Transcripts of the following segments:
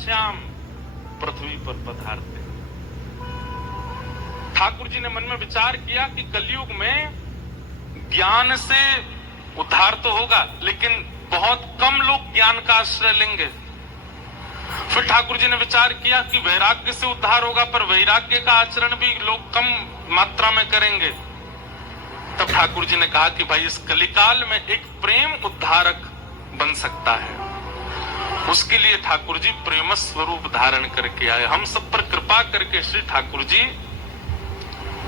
श्याम पृथ्वी पर पधारते। ठाकुर जी ने मन में विचार किया कि कलयुग में ज्ञान से उद्धार तो होगा, लेकिन बहुत कम लोग ज्ञान का आश्रय लेंगे। फिर ठाकुर जी ने विचार किया कि वैराग्य से उद्धार होगा, पर वैराग्य का आचरण भी लोग कम मात्रा में करेंगे। तब ठाकुर जी ने कहा कि भाई इस कलिकाल में एक प्रेम उद्धारक बन सकता है। उसके लिए ठाकुर जी प्रेम स्वरूप धारण करके आए। हम सब पर कृपा करके श्री ठाकुर जी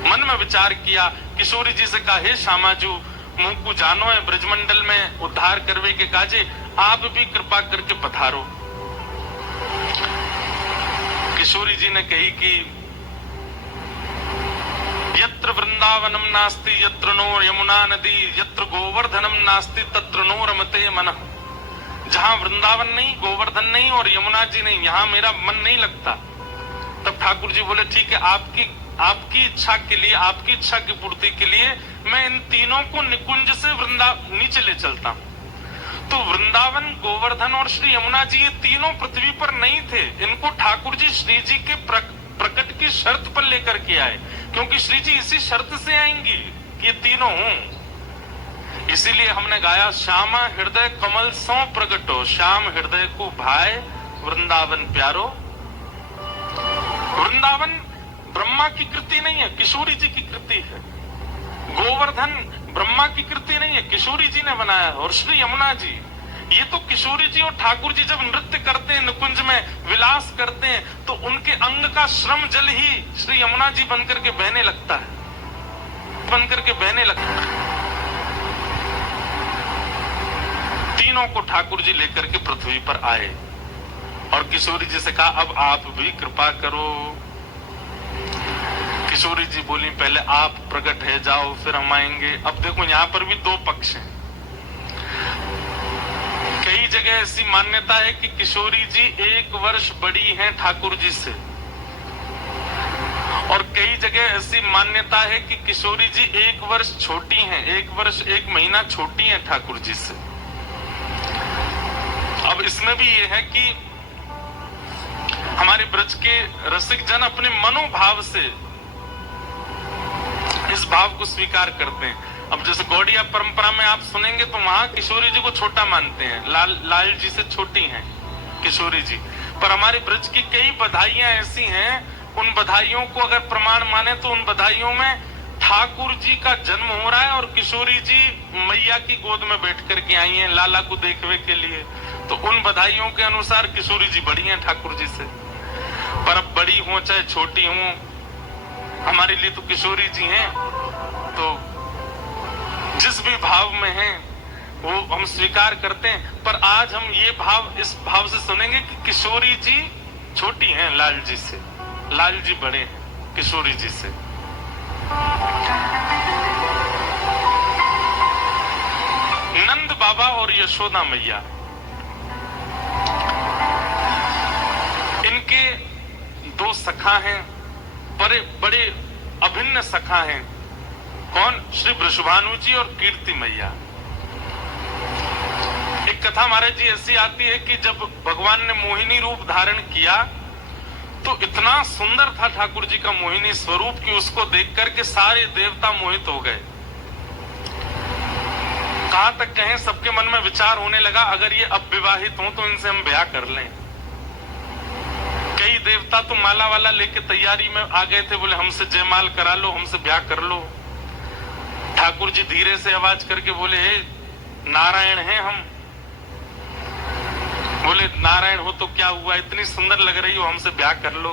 मन में विचार किया, किशोरी जी से कहा, हे श्यामाजू मुंह को जानो है ब्रजमंडल में उद्धार करवे के काजे, आप भी कृपा करके पधारो। किशोरी जी ने कही कि यत्र वृंदावनम नास्ति यत्र नो यमुना नदी यत्र गोवर्धनम नास्ति तत्र नो रमते मनः। जहां वृंदावन नहीं, गोवर्धन नहीं और यमुना जी नहीं, यहां मेरा मन नहीं लगता। तब ठाकुर जी बोले, ठीक है, आपकी इच्छा के लिए, आपकी इच्छा की पूर्ति के लिए मैं इन तीनों को निकुंज से नीचे ले चलता हूं। तो वृंदावन, गोवर्धन और श्री यमुना जी ये तीनों पृथ्वी पर नहीं थे। इनको ठाकुर जी श्री जी के प्रकट की शर्त पर लेकर के आए, क्योंकि श्री जी इसी शर्त से आएंगी कि ये तीनों हों। इसीलिए हमने गाया, श्यामा हृदय कमल सो प्रगटो, श्याम हृदय को भाए वृंदावन प्यारो। वृंदावन ब्रह्मा की कृति नहीं है, किशोरी जी की कृति है। गोवर्धन ब्रह्मा की कृति नहीं है, किशोरी जी ने बनाया है। और श्री यमुना जी, ये तो किशोरी जी और ठाकुर जी जब नृत्य करते हैं, निकुंज में विलास करते हैं, तो उनके अंग का श्रम जल ही श्री यमुना जी बनकर के बहने लगता है, बनकर के बहने लगता है। तीनों को ठाकुर जी लेकर के पृथ्वी पर आए और किशोरी जी से कहा, अब आप भी कृपा करो। किशोरी जी बोली, पहले आप प्रकट है जाओ, फिर हम आएंगे। अब देखो यहां पर भी दो पक्ष हैं। कई जगह ऐसी मान्यता है कि किशोरी जी 1 वर्ष बड़ी हैं ठाकुर जी से, और कई जगह ऐसी मान्यता है कि किशोरी जी 1 वर्ष छोटी हैं, 1 वर्ष 1 महीना छोटी हैं ठाकुर जी से। अब इसमें भी यह है कि हमारे ब्रज के रसिक जन अपने मनोभाव से इस भाव को स्वीकार करते हैं। अब जैसे गौड़िया परंपरा में आप सुनेंगे तो वहां किशोरी जी को छोटा मानते हैं, लाल जी से छोटी हैं किशोरी जी। पर हमारे ब्रज की कई बधाइयां ऐसी हैं, उन बधाइयों को अगर प्रमाण माने तो उन बधाइयों में ठाकुर जी का जन्म हो रहा है और किशोरी जी मैया की गोद में बैठ करके आई हैं लाला को देखने के लिए। तो उन बधाइयों के अनुसार किशोरी जी बड़ी हैं ठाकुर जी से। पर अब बड़ी हो चाहे छोटी हो, हमारे लिए तो किशोरी जी हैं। तो जिस भी भाव में हैं वो हम स्वीकार करते हैं। पर आज हम ये भाव, इस भाव से सुनेंगे कि किशोरी जी छोटी हैं लाल जी से, लाल जी बड़े हैं किशोरी जी से। नंद बाबा और यशोदा मैया, इनके 2 सखा हैं, बड़े बड़े अभिन्न सखा हैं। कौन? श्री वृषभानु जी और कीर्ति मैया। एक कथा महाराज जी ऐसी आती है कि जब भगवान ने मोहिनी रूप धारण किया तो इतना सुंदर था ठाकुर जी का मोहिनी स्वरूप कि उसको देख करके सारे देवता मोहित हो गए। कहां तक कहें, सबके मन में विचार होने लगा, अगर ये अब विवाहित हो तो इनसे हम ब्याह कर लें। कई देवता तो माला वाला लेके तैयारी में आ गए थे, बोले हमसे जयमाल करा लो, हमसे ब्याह कर लो। ठाकुर जी धीरे से आवाज करके बोले, हे नारायण हैं हम। बोले नारायण हो तो क्या हुआ, इतनी सुंदर लग रही हो, हमसे ब्याह कर लो।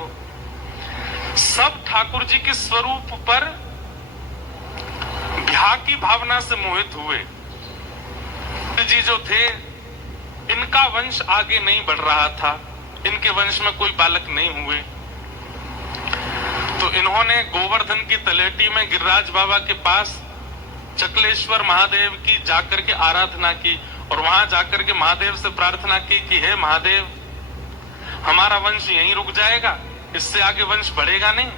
सब ठाकुर जी के स्वरूप पर ब्याह की भावना से मोहित हुए। जी जो थे, इनका वंश आगे नहीं बढ़ रहा था, इनके वंश में कोई बालक नहीं हुए। तो इन्होंने गोवर्धन की तलेटी में गिरिराज बाबा के पास चकलेश्वर महादेव की जाकर के आराधना की और वहां जाकर के महादेव से प्रार्थना की कि हे महादेव, हमारा वंश यहीं रुक जाएगा, इससे आगे वंश बढ़ेगा नहीं।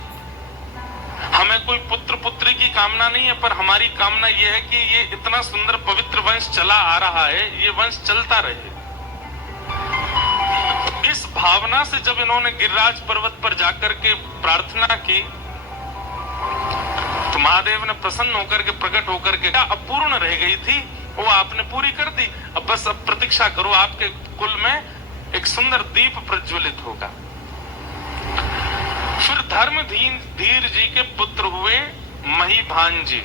हमें कोई पुत्र पुत्री की कामना नहीं है, पर हमारी कामना यह है कि ये इतना सुंदर पवित्र वंश चला आ रहा है, ये वंश चलता रहे। इस भावना से जब इन्होंने गिरिराज पर्वत पर जाकर के प्रार्थना की तो महादेव ने प्रसन्न होकर के, प्रकट होकर के, क्या अपूर्ण रह गई थी वो आपने पूरी कर दी। अब बस अब प्रतीक्षा करो, आपके कुल में एक सुंदर दीप प्रज्वलित होगा। फिर धर्मधीर जी के पुत्र हुए महीभान जी,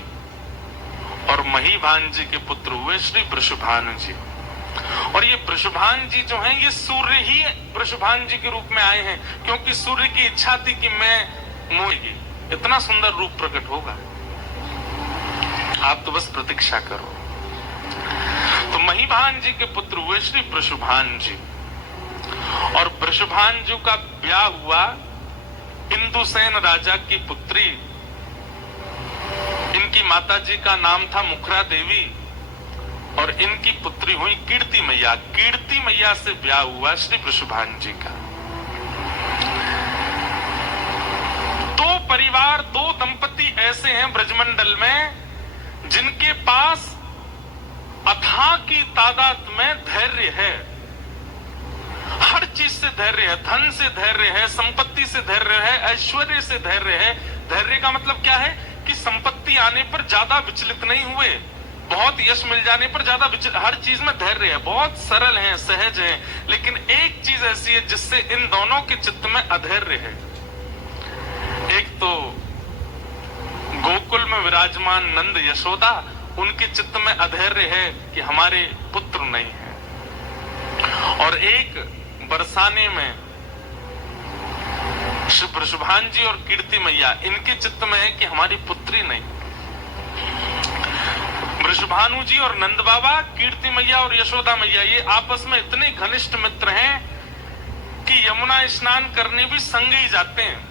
और महीभान जी के पुत्र हुए श्री वृषभानु जी। और ये वृषभान जी जो हैं, ये सूर्य ही वृषभान जी के रूप में आए हैं, क्योंकि सूर्य की इच्छा थी कि मैं मोएगी, इतना सुंदर रूप प्रकट होगा। आप तो बस प्रतीक्षा करो। तो महीभान जी के पुत्र हुए श्री वृषभान जी, और वृषभान जी का ब्याह हुआ इंदुसेन राजा की पुत्री, इनकी माता जी का नाम था मुखरा देवी, और इनकी पुत्री हुई कीर्ति मैया। कीर्ति मैया से ब्याह हुआ श्री वृषभान जी का। दो परिवार, दो दंपति ऐसे हैं ब्रजमंडल में जिनके पास अथाह की तादाद में धैर्य है, हर चीज से धैर्य है, धन से धैर्य है, संपत्ति से धैर्य है, ऐश्वर्य से धैर्य है। धैर्य का मतलब क्या है कि संपत्ति आने पर ज्यादा विचलित नहीं हुए, बहुत यश मिल जाने पर ज्यादा हर चीज में धैर्य है, बहुत सरल है, सहज है। लेकिन एक चीज ऐसी है जिससे इन दोनों के चित्त में अधैर्य है। एक तो गोकुल में विराजमान नंद यशोदा, उनके चित्त में अधैर्य है कि हमारे पुत्र नहीं है। और एक बरसाने में श्री वृषभान जी और कीर्ति मैया, इनके चित्त में है कि हमारी पुत्री नहीं। वृषभानु जी और नंद बाबा, कीर्ति मैया और यशोदा मैया, ये आपस में इतने घनिष्ठ मित्र हैं कि यमुना स्नान करने भी संग ही जाते हैं।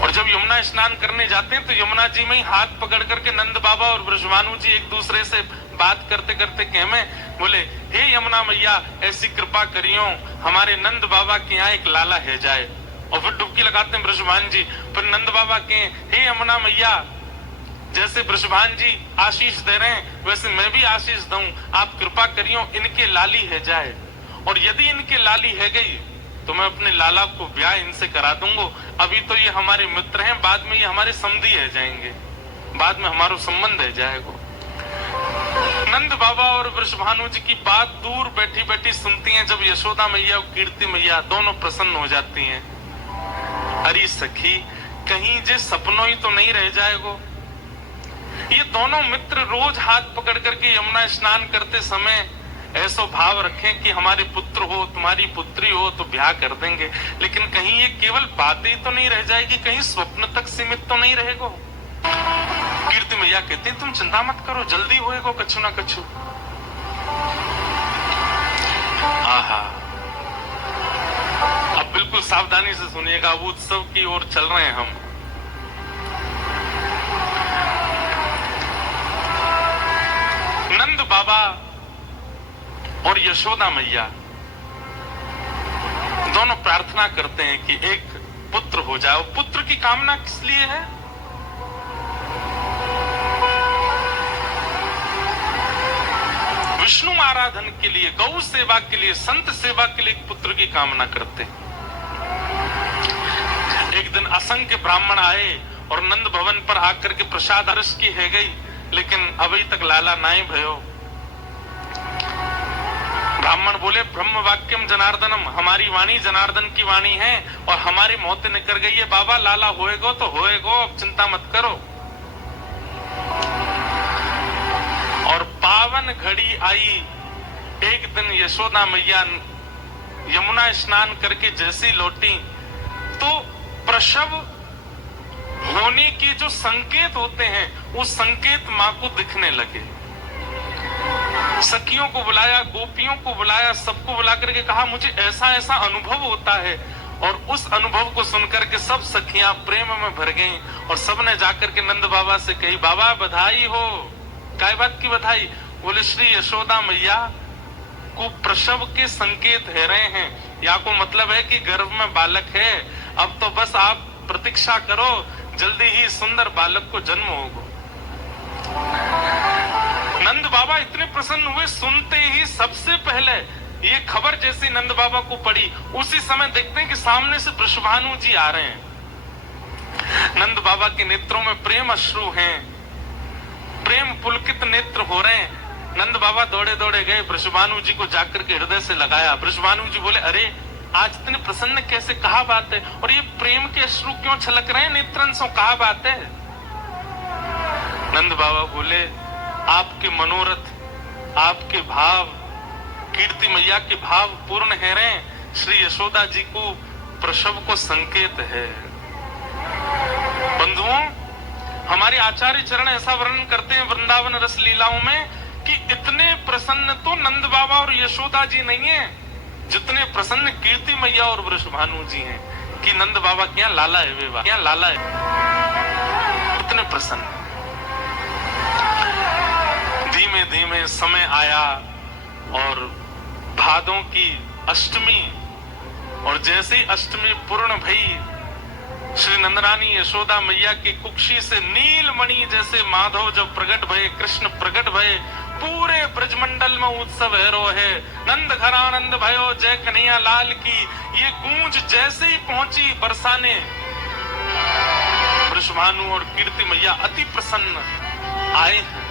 और जब यमुना स्नान करने जाते हैं तो यमुना जी में ही हाथ पकड़ करके नंद बाबा और वृषभानु जी एक दूसरे से बात करते करते कहमे बोले, हे यमुना मैया ऐसी कृपा करियो हमारे नंद बाबा के यहाँ एक लाला है जाए। और फिर डुबकी लगाते हैं वृषभान जी, फिर नंद बाबा के, हे यमुना मैया जैसे वृषभान जी आशीष दे रहे हैं वैसे मैं भी आशीष दूं, आप कृपा करियो इनके लाली है जाए। और यदि इनके लाली है गई तो मैं अपने लाला को ब्याह इनसे करा दूंगा। अभी तो ये हमारे मित्र हैं, बाद में ये हमारे समधी रह जाएंगे, बाद में हमारा संबंध रह जाएगा। नंद बाबा और वृषभानु जी की बात दूर बैठी बैठी सुनती हैं। जब यशोदा मैया और कीर्ति मैया दोनों प्रसन्न हो जाती हैं, अरे सखी कहीं जे सपनों ही तो नहीं रह जाएगो। ये दोनों मित्र रोज हाथ पकड़ करके यमुना स्नान करते समय ऐसा भाव रखें कि हमारे पुत्र हो, तुम्हारी पुत्री हो तो ब्याह कर देंगे। लेकिन कहीं ये केवल बातें तो नहीं रह जाएगी, कहीं स्वप्न तक सीमित तो नहीं रहेगो। कीर्ति मैया कहती तुम चिंता मत करो, जल्दी होएगो कछु ना कछु। आहा, अब बिल्कुल सावधानी से सुनिएगा, अब उत्सव की ओर चल रहे हैं हम। नंद बाबा और यशोदा मैया दोनों प्रार्थना करते हैं कि एक पुत्र हो जाए। पुत्र की कामना किस लिए है? विष्णु आराधन के लिए, गौ सेवा के लिए, संत सेवा के लिए एक पुत्र की कामना करते हैं। एक दिन असंख्य ब्राह्मण आए और नंद भवन पर आकर के प्रसाद अर्श की है गई, लेकिन अभी तक लाला नहीं भयो। ब्राह्मण बोले ब्रह्म वाक्यम जनार्दनम, हमारी वाणी जनार्दन की वाणी है और हमारी मौत निकल गई है। बाबा लाला होएगो तो होएगो, अब चिंता मत करो। और पावन घड़ी आई। एक दिन यशोदा मैया यमुना स्नान करके जैसी लौटी तो प्रसव होने के जो संकेत होते हैं वो संकेत मां को दिखने लगे। सखियों को बुलाया, गोपियों को बुलाया, सबको बुला करके कहा मुझे ऐसा ऐसा अनुभव होता है। और उस अनुभव को सुनकर के सब सखियां प्रेम में भर गईं और सबने जाकर के नंद बाबा से कही, बाबा बधाई हो। काय बात की बधाई? बोले श्री यशोदा मैया को प्रसव के संकेत है रहे हैं, या को मतलब है कि गर्भ में बालक है। अब तो बस आप प्रतीक्षा करो, जल्दी ही सुंदर बालक को जन्म होगा। नंद बाबा इतने प्रसन्न हुए, सुनते ही सबसे पहले ये खबर जैसे नंद बाबा को पड़ी, उसी समय देखते हैं कि सामने से वृषभानु जी आ रहे हैं। नंद बाबा के नेत्रों में प्रेम अश्रु हैं, प्रेम पुलकित नेत्र हो रहे हैं। नंद बाबा दौड़े दौड़े गए, वृषभानु जी को जाकर के हृदय से लगाया। वृषभानु जी बोले, अरे आज इतने प्रसन्न कैसे, कहा बात है, और ये प्रेम के अश्रु क्यों छलक रहे हैं नेत्रन से, कहा बात है। नंद बाबा बोले, आपके मनोरथ, आपके भाव, कीर्ति मैया के भाव पूर्ण है रहे, श्री यशोदा जी को प्रसव को संकेत है। बंधुओं, हमारे आचार्य चरण ऐसा वर्णन करते हैं वृंदावन रस लीलाओं में कि इतने प्रसन्न तो नंद बाबा और यशोदा जी नहीं है जितने प्रसन्न कीर्ति मैया और वृषभानु जी हैं, कि नंद बाबा क्या लाला है, वे क्या लाला है, इतने प्रसन्न। धीमे धीमे समय आया और भादों की अष्टमी, और जैसे ही अष्टमी पूर्ण भई, श्री नंदरानी यशोदा मैया की कुक्षी से नीलमणि जैसे माधव जब प्रकट भये, कृष्ण प्रकट भये, पूरे ब्रजमंडल में उत्सव हैरो है। नंद घरानंद भयो जय कन्हैया लाल की, ये गूंज जैसे ही पहुंची बरसाने, वृषभानु और कीर्ति मैया अति प्रसन्न आए हैं।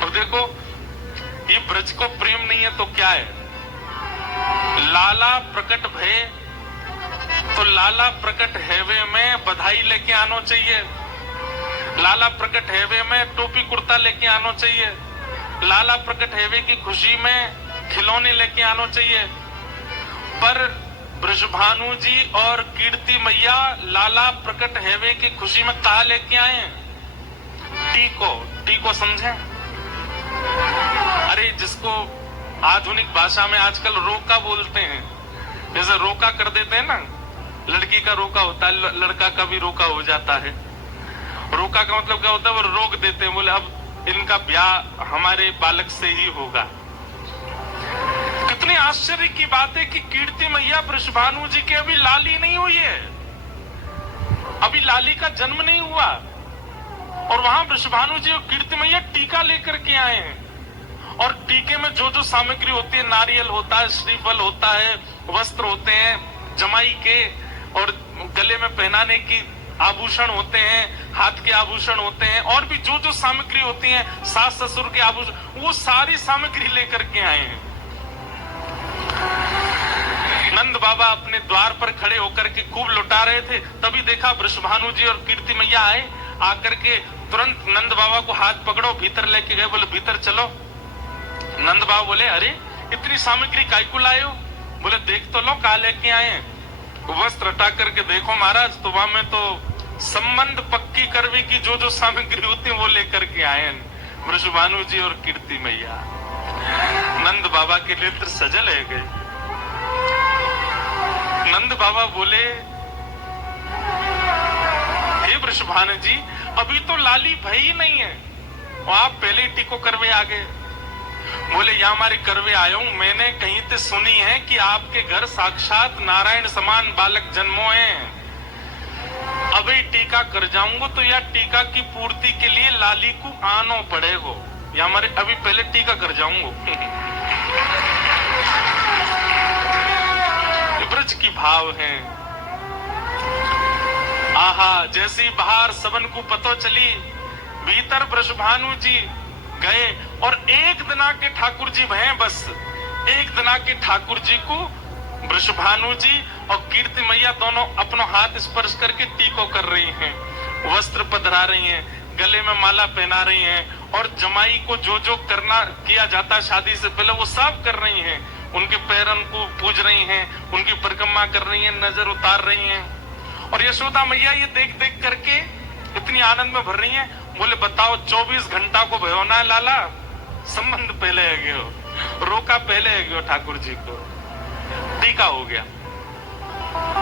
अब देखो, ये ब्रज को प्रेम नहीं है तो क्या है। लाला प्रकट भय, तो लाला प्रकट हैवे में बधाई लेके आना चाहिए, लाला प्रकट हैवे में टोपी कुर्ता लेके आना चाहिए, लाला प्रकट हैवे की खुशी में खिलौने लेके आना चाहिए। पर वृषभानु जी और कीर्ति मैया लाला प्रकट हैवे की खुशी में कहा लेके आए, टीको, टीको समझे। अरे जिसको आधुनिक भाषा में आजकल रोका बोलते हैं, जैसे रोका कर देते हैं ना, लड़की का रोका होता है, लड़का का भी रोका हो जाता है। रोका का मतलब क्या होता है, वो रोक देते हैं, बोले अब इनका ब्याह हमारे बालक से ही होगा। कितने आश्चर्य की बात है कि कीर्ति मैया वृषभानु जी के अभी लाली नहीं हुई है, अभी लाली का जन्म नहीं हुआ, और वहां वृषभानु जी और कीर्ति मैया टीका लेकर के आए हैं। और टीके में जो जो सामग्री होती है, नारियल होता है, श्रीफल होता है, वस्त्र होते हैं जमाई के, और गले में पहनाने की आभूषण होते हैं, हाथ के आभूषण होते हैं, और भी जो जो सामग्री होती है, सास ससुर के आभूषण, वो सारी सामग्री लेकर के आए हैं। नंद बाबा अपने द्वार पर खड़े होकर के खूब लुटा रहे थे, तभी देखा वृषभानु जी और कीर्ति मैया आए, आकर के तुरंत नंद बाबा को हाथ पकड़ो, भीतर लेके गए, बोले भीतर चलो। नंद बाबा बोले, अरे इतनी सामग्री काय को लाए हो? बोले देख तो लो कहा लेके आए। वस्त्र हटा करके देखो महाराज, तो वहां में तो संबंध पक्की करवी की जो जो सामग्री होती है वो लेकर के आए वृषभानु जी और कीर्ति मैया। नंद बाबा के नेत्र सजल है गए। नंद बाबा बोले, हे वृषभानु जी, अभी तो लाली भई नहीं है, और आप पहले टीको करवे आ गए। बोले यहाँ हमारे करवे आया हूं, मैंने कहीं से सुनी है कि आपके घर साक्षात नारायण समान बालक जन्मो हैं, अभी टीका कर जाऊंगा तो यह टीका की पूर्ति के लिए लाली को आनो पड़ेगा, या हमारे अभी पहले टीका कर जाऊंगा। ब्रज की भाव है। आहा, जैसी बाहर सबन को पतो चली, भीतर वृषभानु जी गए, और एक दिना के ठाकुर जी भय, बस एक दिना के ठाकुर जी को वृषभानु जी और कीर्ति मैया दोनों अपना हाथ स्पर्श करके टीको कर रही हैं, वस्त्र पधरा रही हैं, गले में माला पहना रही हैं, और जमाई को जो जो करना किया जाता है शादी से पहले वो सब कर रही हैं। उनके पैरन को पूज रही हैं, उनकी परिक्रमा कर रही हैं, नजर उतार रही हैं। और यशोदा मैया ये देख देख करके इतनी आनंद में भर रही हैं। बोले बताओ 24 घंटा को भयोना है लाला, संबंध पहले है गयो, रोका पहले है गयो ठाकुर जी को, टीका हो गया।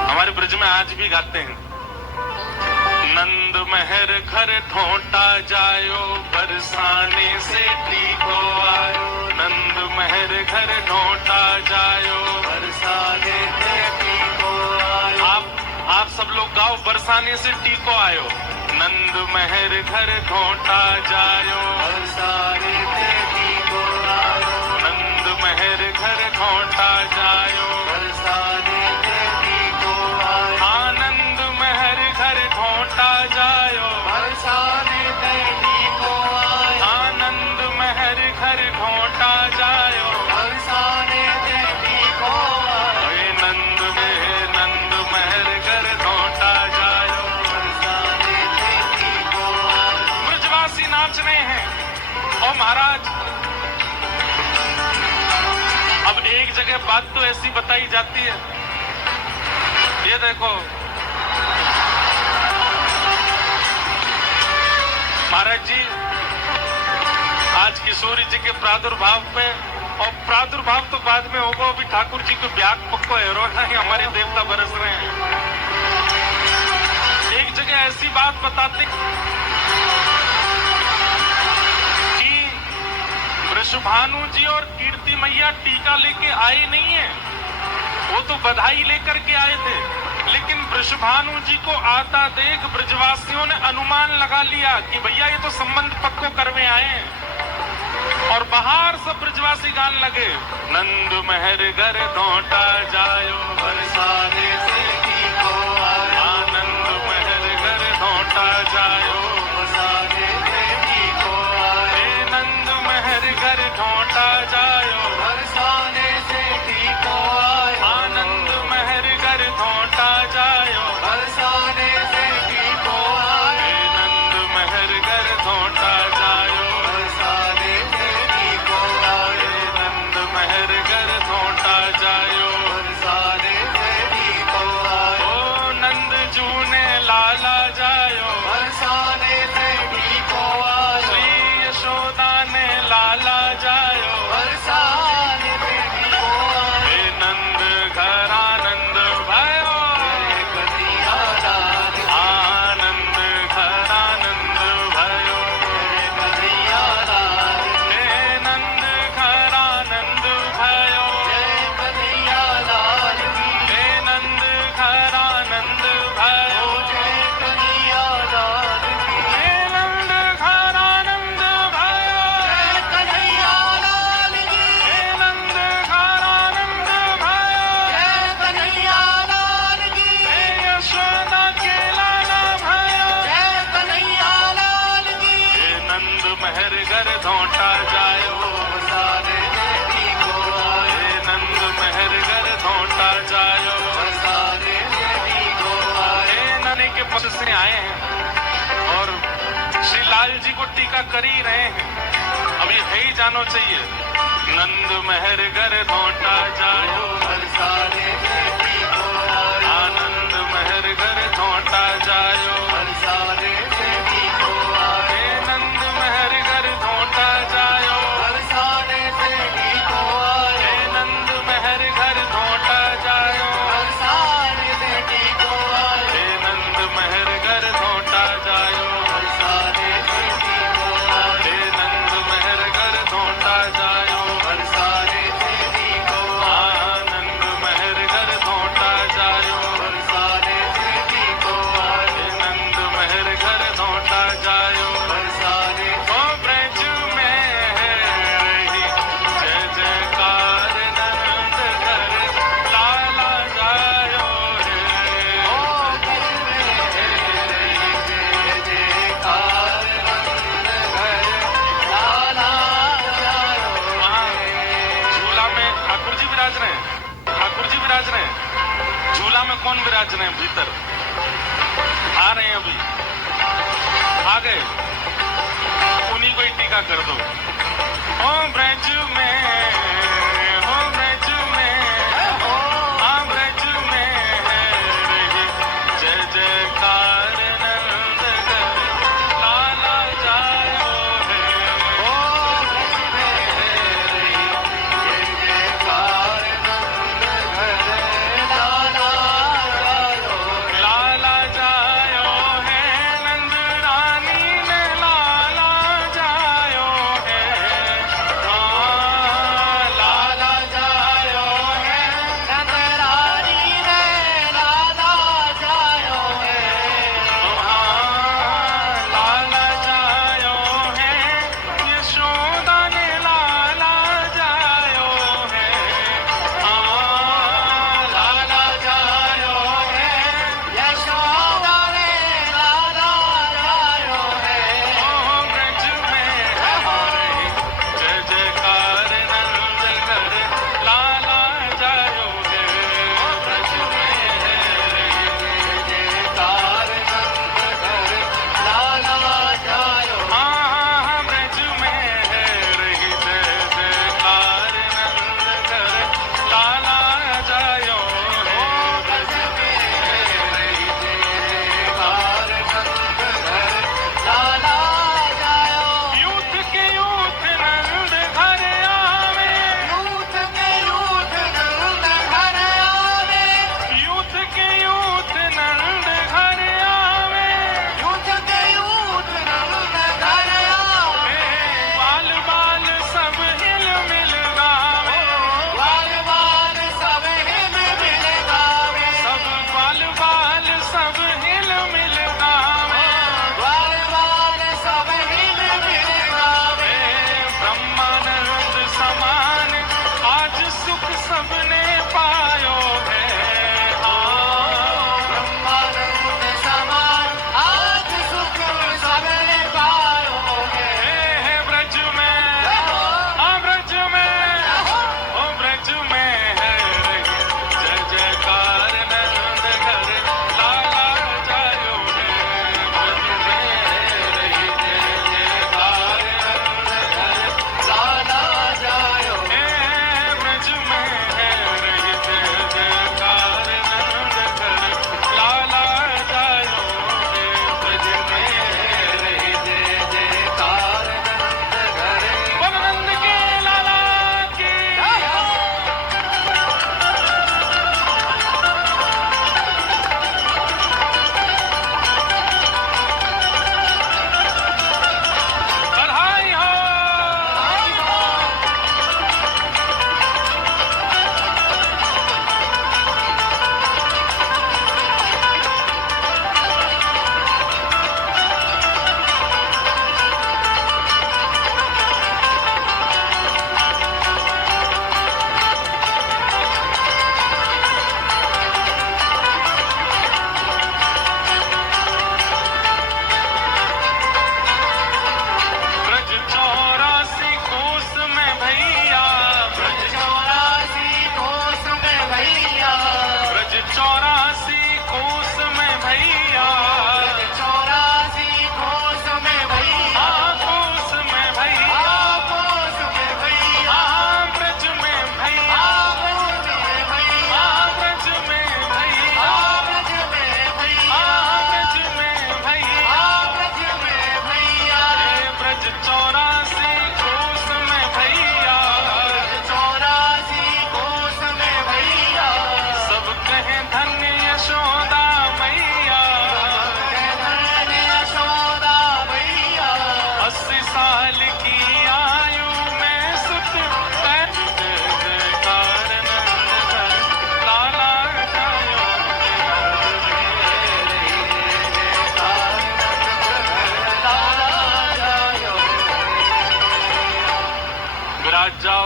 हमारे ब्रज में आज भी गाते हैं, नंद महर घर ठोंटा जायो, बरसाने से टीको आयो, नंद महर घर ठोंटा जायो, बरसाने से टीको आयो। आप सब लोग गाओ, बरसाने से टीको आयो, नंद महर घर ठोंटा जायो, बरसाने से टीको आयो, धोंटा जायो, बरसाने देवी को आए। आनंद महर घर धोंटा जायो, बरसाने देवी को आए। आनंद महर घर धोंटा जायो, बरसाने देवी को आए। नंद महर घर धोंटा जायो, बरसाने देवी को आए। ब्रजवासी नाच रहे हैं। और महाराज अब एक जगह बात तो ऐसी बताई जाती है, ये देखो महाराज जी आज किशोरी जी के प्रादुर्भाव पे, और प्रादुर्भाव तो बाद में होगा, अभी ठाकुर जी को ब्याग पक्को हेरो नहीं, हमारे देवता बरस रहे हैं। एक जगह ऐसी बात बताते कि वृषभानु जी और कीर्ति मैया टीका लेके आए नहीं है, वो तो बधाई लेकर के आए थे, लेकिन वृषभानु जी को आता देख ब्रजवासियों ने अनुमान लगा लिया कि भैया ये तो संबंध पक्को करवे आए हैं, और बाहर सब ब्रजवासी गान लगे, नंद महर घर धोंटा जायो, बरसाने देवी को आए। आनंद महर घर धोंटा जायो, बरसाने देवी को आए। नंद महर घर धोंटा जायो, बरसाने देवी को आए। आनंद महर घर धोंटा जायो, बरसाने देवी को आए। नंद महर घर धोंटा जायो, बरसाने देवी को आए। नंद महर घर धोंटा जायो, बरसाने देवी को आए। ओ नंद जूने लाला जायो, बरसाने देवी को आए। श्री यशोदा ने लाला जायो, बरसाने देवी को आए। नंद घर आनंद भयो, कन्हैया लाल की। आनंद घर आनंद भयो, कन्हैया लाल की। नंद घर आनंद भयो, जय कन्हैया लाल की। नंद घर आनंद भयो, जय कन्हैया लाल की। नंद घर आनंद भयो, जय कन्हैया लाल की। नंद घर आनंद भयो, जय कन्हैया लाल की। यशोदा के लाला भयो, जय कन्हैया लाल की। नंद महर घर धोंटा जायो, बरसाने देवी को आए। नंद महर घर धोंटा जायो, बरसाने देवी को आए। नने के पक्ष से आए हैं और श्री लाल जी को टीका कर ही रहे हैं। अब ये है ही जानो चाहिए, नंद महर घर धोंटा जायो, बरसाने देवी को आए। आनंद महर घर धोंटा जायो, बरसाने देवी को आए। नंद महर घर धोंटा जायो, बरसाने देवी को आए। नंद महर घर धोंटा जायो, बरसाने देवी को आए। नंद महर घर धोंटा जायो, बरसाने देवी को आए। नंद महर घर धोंटा जायो, बरसाने देवी को आए। आनंद महर घर धोंटा जायो, बरसाने देवी को आए। नंद महर घर धोंटा जायो, बरसाने ओ ब्रज में है रही जय जयकार, नंद घर लाला जायो रे। ओ ब्रज में है रही जय जयकार, नंद घर लाला जायो रे। झूला में ठाकुर जी विराज रहे हैं, ठाकुर जी विराज रहे हैं, झूला में कौन विराज रहे हैं? भीतर आ रहे हैं, अभी आ गए, उन्हीं को ही टीका कर दो। ओ ब्रज में, ओ ब्रज में, आ ब्रज में है रही जय जयकार, नंद घर लाला जायो रे। ओ ब्रज में है रही जय जयकार, नंद घर लाला जायो रे। लाला जायो है, नंद रानी ने लाला जायो है,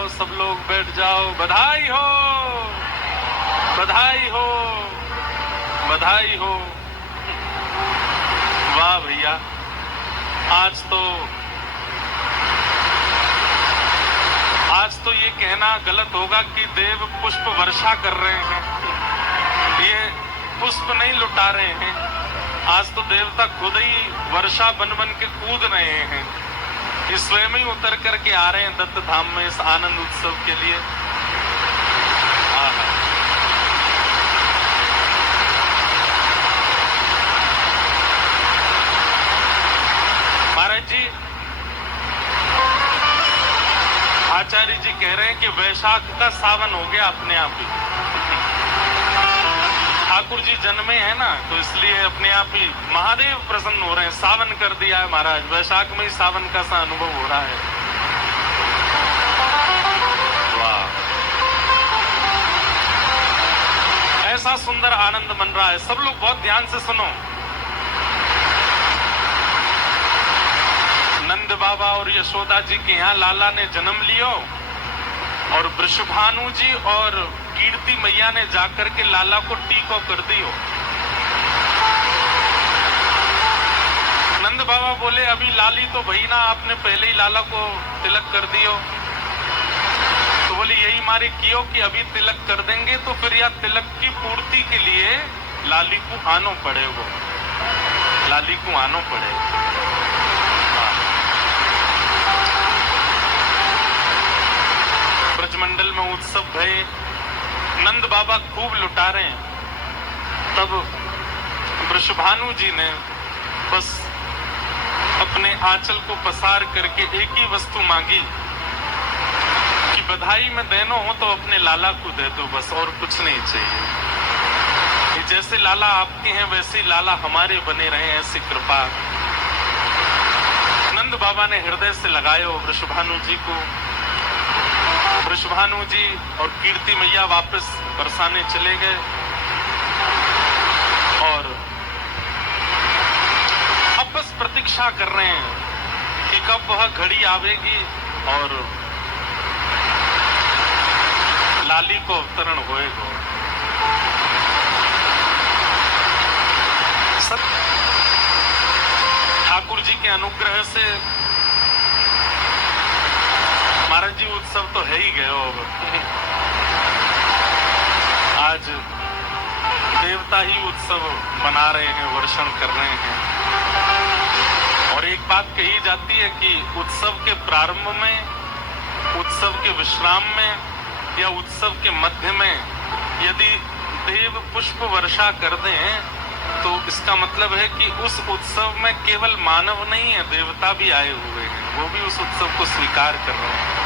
जाओ, सब लोग बैठ जाओ। बधाई हो, बधाई हो, बधाई हो। वाह भैया, आज तो ये कहना गलत होगा कि देव पुष्प वर्षा कर रहे हैं। ये पुष्प नहीं लुटा रहे हैं, आज तो देवता खुद ही वर्षा बन बन के कूद रहे हैं। ये स्वयं ही उतर करके आ रहे हैं दत्त धाम में इस आनंद उत्सव के लिए। महाराज जी, आचार्य जी कह रहे हैं कि वैशाख का सावन हो गया अपने आप ही। ठाकुर जी जन्मे हैं ना, तो इसलिए अपने आप ही महादेव प्रसन्न हो रहे हैं। सावन कर दिया है महाराज, वैशाख में ही सावन का सा अनुभव हो रहा है। वाह, ऐसा सुंदर आनंद मन रहा है। सब लोग बहुत ध्यान से सुनो। नंद बाबा और यशोदा जी के यहाँ लाला ने जन्म लियो और वृषभानु जी और कीर्ति मैया ने जाकर के लाला को टीको कर दियो। नंद बाबा बोले अभी लाली तो भई ना, आपने पहले ही लाला को तिलक कर दियो। तो बोले यही मारे कियो कि अभी तिलक कर देंगे तो फिर या तिलक की पूर्ति के लिए लाली को आनो पड़ेगा, लाली को आनो पड़ेगा। ब्रजमंडल में उत्सव भये, नंद बाबा खूब लुटा रहे हैं। तब वृषभानु जी ने बस अपने आंचल को पसार करके एक ही वस्तु मांगी कि बधाई में देनो हो तो अपने लाला को दे दो, बस और कुछ नहीं चाहिए। ये जैसे लाला आपके हैं वैसे ही लाला हमारे बने रहे, ऐसी कृपा। नंद बाबा ने हृदय से लगाए वृषभानु जी को। वृषभानु जी और कीर्ति मैया वापस बरसाने चले गए और अब बस प्रतीक्षा कर रहे हैं कि कब वह घड़ी आवेगी और लाली को अवतरण होएगा। ठाकुर जी के अनुग्रह से महाराज जी उत्सव तो है ही गयो। आज देवता ही उत्सव मना रहे हैं, वर्षण कर रहे हैं। और एक बात कही जाती है कि उत्सव के प्रारंभ में, उत्सव के विश्राम में या उत्सव के मध्य में यदि देव पुष्प वर्षा कर दें तो इसका मतलब है कि उस उत्सव में केवल मानव नहीं है, देवता भी आए हुए हैं, वो भी उस उत्सव को स्वीकार कर रहे हैं।